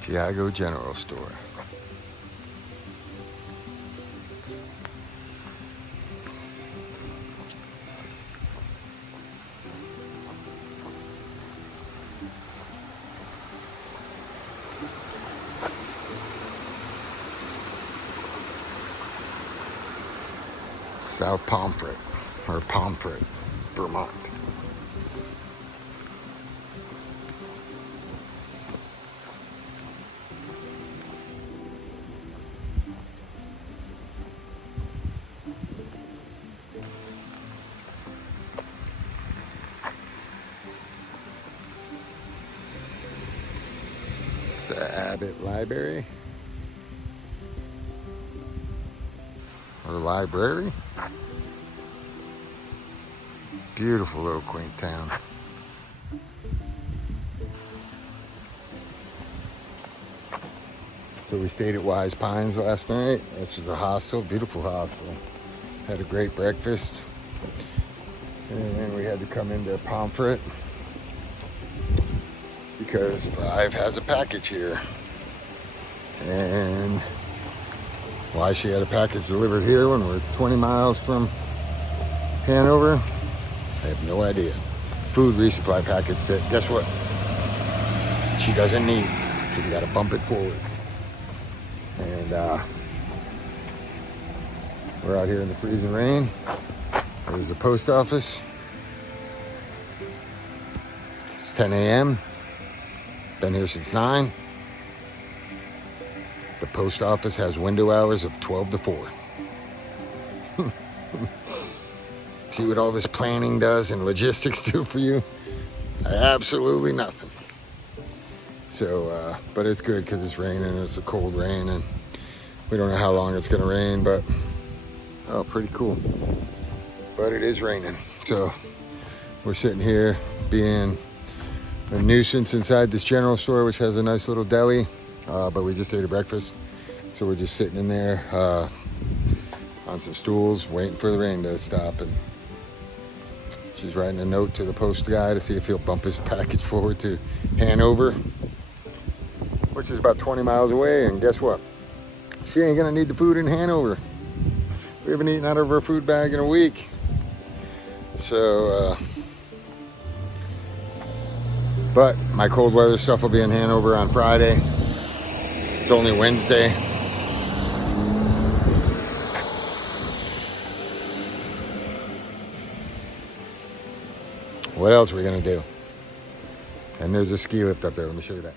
Tiago General Store. South Pomfret, or Pomfret, Vermont. It's the Abbott Library. Or library. Beautiful little quaint town. So we stayed at Wise Pines last night. This was a hostel, beautiful hostel. Had a great breakfast. And then we had to come into Pomfret because Thrive has a package here. And why she had a package delivered here when we're 20 miles from Hanover, I have no idea. Food resupply package said, guess what? She doesn't need, so we gotta bump it forward. And we're out here in the freezing rain. There's the post office. It's 10 a.m. Been here since 9. The post office has window hours of 12 to 4. See what all this planning does and logistics do for you? Absolutely nothing. So, but it's good because it's raining. It's a cold rain, and we don't know how long it's going to rain, but oh, pretty cool. But it is raining, so we're sitting here being a nuisance inside this general store, which has a nice little deli. But we just ate a breakfast, so we're just sitting in there on some stools waiting for the rain to stop. And she's writing a note to the post guy to see if he'll bump his package forward to Hanover, which is about 20 miles away. And guess what? She ain't gonna need the food in Hanover. We haven't eaten out of our food bag in a week. So, but my cold weather stuff will be in Hanover on Friday. It's only Wednesday. What else are we gonna do? And there's a ski lift up there. Let me show you that.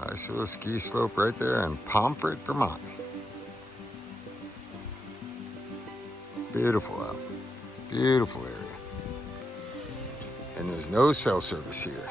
Nice little ski slope right there in Pomfret, Vermont. Beautiful out. Beautiful area. And there's no cell service here.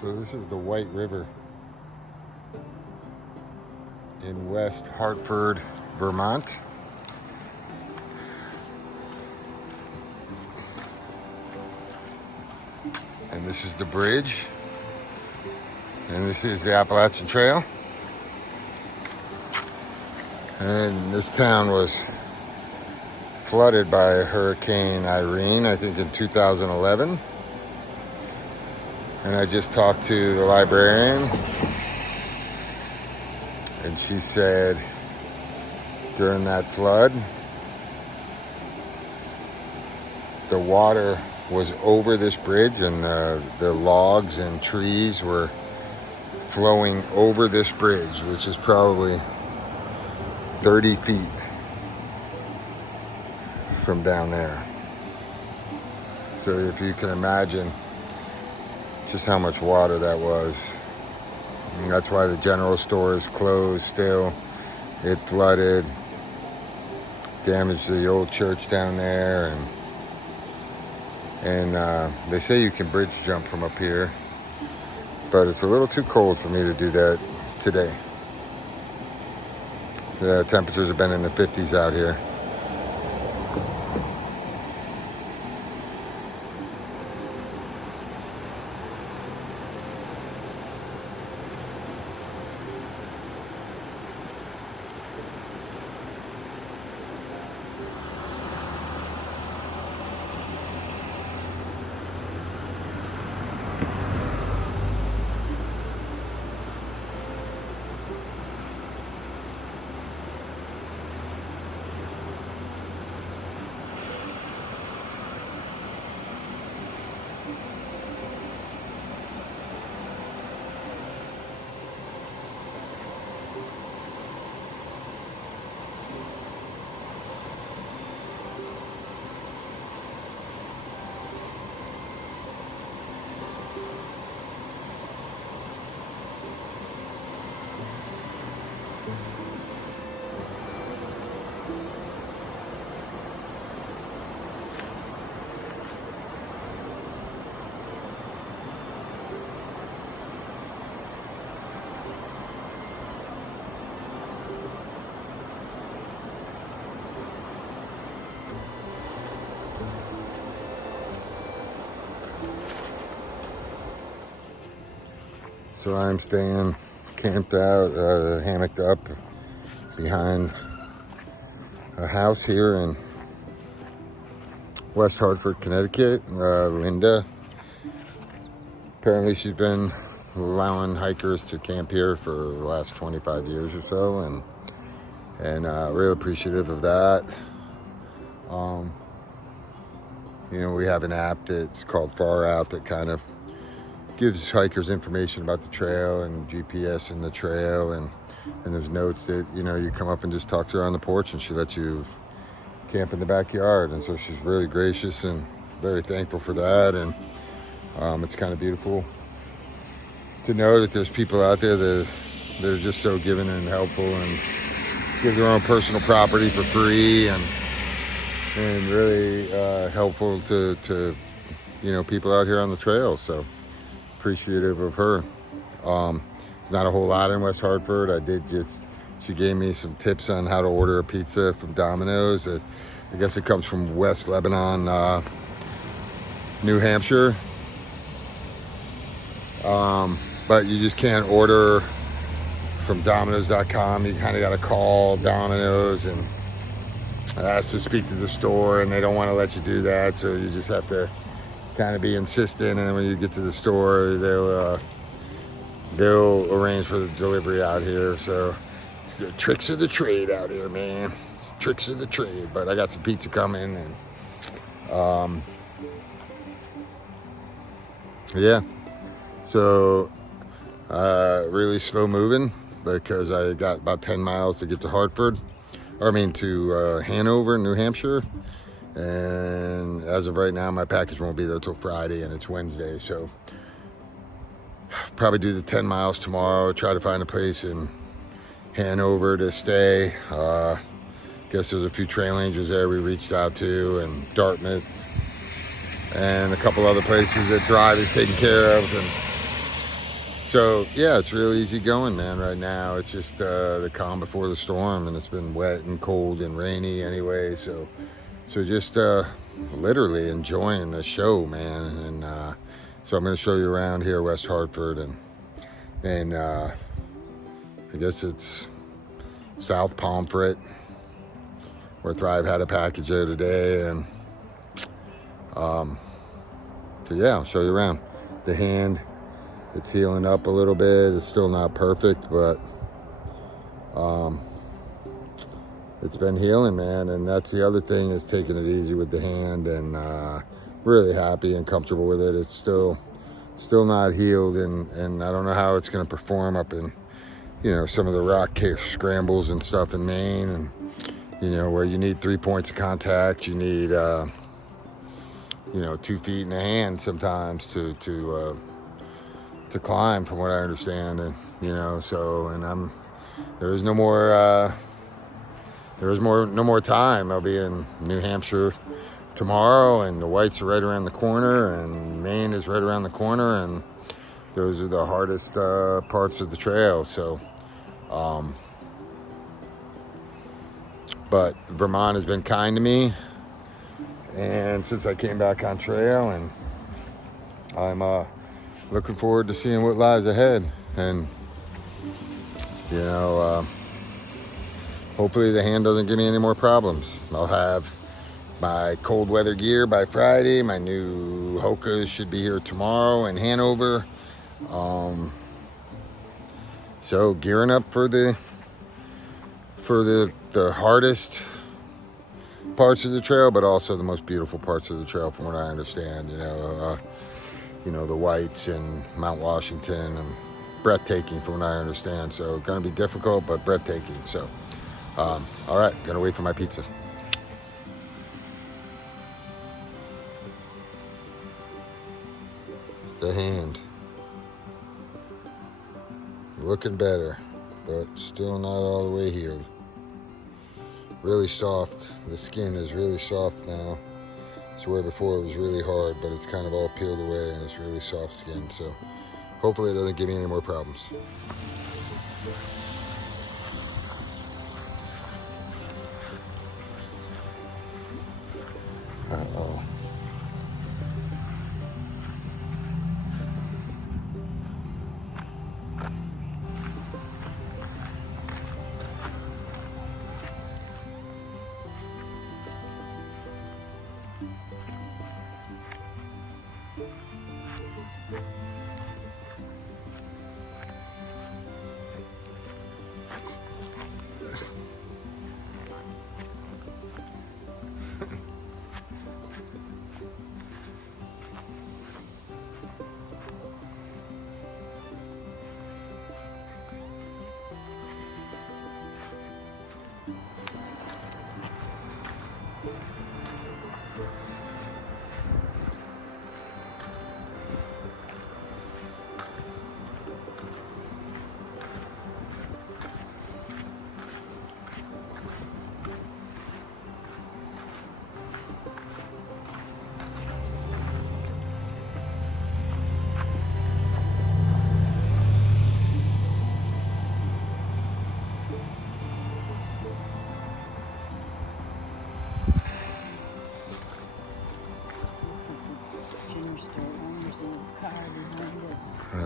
So this is the White River in West Hartford, Vermont. And this is the bridge. And this is the Appalachian Trail. And this town was flooded by Hurricane Irene, I think in 2011. And I just talked to the librarian, and she said during that flood, the water was over this bridge, and the logs and trees were flowing over this bridge, which is probably 30 feet from down there. So if you can imagine just how much water that was. And that's why the general store is closed still. It flooded, damaged the old church down there, and they say you can bridge jump from up here, but it's a little too cold for me to do that today. The temperatures have been in the 50s out here. So I'm staying camped out, hammocked up behind a house here in West Hartford, Connecticut. Linda, apparently she's been allowing hikers to camp here for the last 25 years or so, and really appreciative of that. You know, we have an app that's called Far Out that kind of gives hikers information about the trail and GPS in the trail, and there's notes that, you know, you come up and just talk to her on the porch and she lets you camp in the backyard. And so she's really gracious and very thankful for that. And it's kind of beautiful to know that there's people out there that are just so giving and helpful and give their own personal property for free, and really helpful to people out here on the trail. So appreciative of her. There's not a whole lot in West Hartford. She gave me some tips on how to order a pizza from Domino's. I guess it comes from West Lebanon, New Hampshire. But you just can't order from Domino's.com. You kind of got to call Domino's and ask to speak to the store, and they don't want to let you do that. So you just have to kind of be insistent, and then when you get to the store, they'll arrange for the delivery out here. So it's the tricks of the trade out here, man. Tricks of the trade. But I got some pizza coming, and yeah. So really slow moving because I got about 10 miles to get to Hanover, New Hampshire. And as of right now, my package won't be there till Friday, and it's Wednesday. So probably do the 10 miles tomorrow, try to find a place in Hanover to stay. Guess there's a few trail angels there we reached out to, and Dartmouth, and a couple other places that Drive is taken care of. And so yeah, it's real easy going, man. Right now it's just the calm before the storm, and it's been wet and cold and rainy anyway. So just literally enjoying the show, man. And so I'm going to show you around here, West Hartford, and I guess it's South Pomfret, where Thrive had a package there today. And so yeah, I'll show you around. The hand, it's healing up a little bit. It's still not perfect, but it's been healing, man. And that's the other thing, is taking it easy with the hand, and really happy and comfortable with it. It's still not healed, and I don't know how it's going to perform up in some of the rock scrambles and stuff in Maine, and where you need 3 points of contact. You need 2 feet in the hand sometimes to climb, from what I understand. And there is no more time. I'll be in New Hampshire tomorrow, and the Whites are right around the corner, and Maine is right around the corner, and those are the hardest parts of the trail. So but Vermont has been kind to me, and since I came back on trail, and I'm looking forward to seeing what lies ahead. And hopefully the hand doesn't give me any more problems. I'll have my cold weather gear by Friday. My new Hokas should be here tomorrow in Hanover. So gearing up for the hardest parts of the trail, but also the most beautiful parts of the trail, from what I understand. The Whites and Mount Washington, and breathtaking from what I understand. So going to be difficult, but breathtaking. So all right, gonna wait for my pizza. The hand, looking better, but still not all the way healed. Really soft. The skin is really soft now. It's where before it was really hard, but it's kind of all peeled away, and it's really soft skin. So hopefully it doesn't give me any more problems. Uh-oh.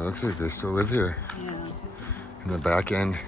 looks like they still live here. Yeah. In the back end